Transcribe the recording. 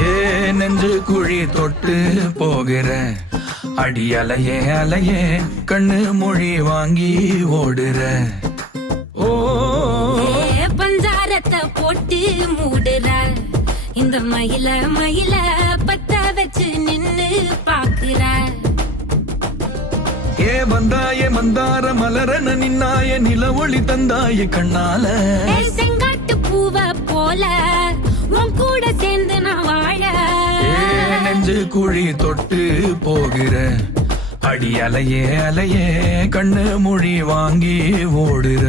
ஏ நெஞ்சு குழி தொட்டு போகிற அடி அலையே அலையே கண்ணு மொழி வாங்கி ஓடுற. ஓ பஞ்சாரத்தை போட்டு மூடுற இந்த மயில மயில பத்த வச்சு நின்னு பாக்குற. ஏ வந்தாய மந்தார மலரன நின்னாய நில ஒளி தந்தாய கண்ணால. செங்காட்டு பூவ போல உன் கூட சேர்ந்து நான் வாழ. நெஞ்சு குழி தொட்டு போகிற அடி அலையே அலையே கண்ணு மொழி வாங்கி ஓடுற.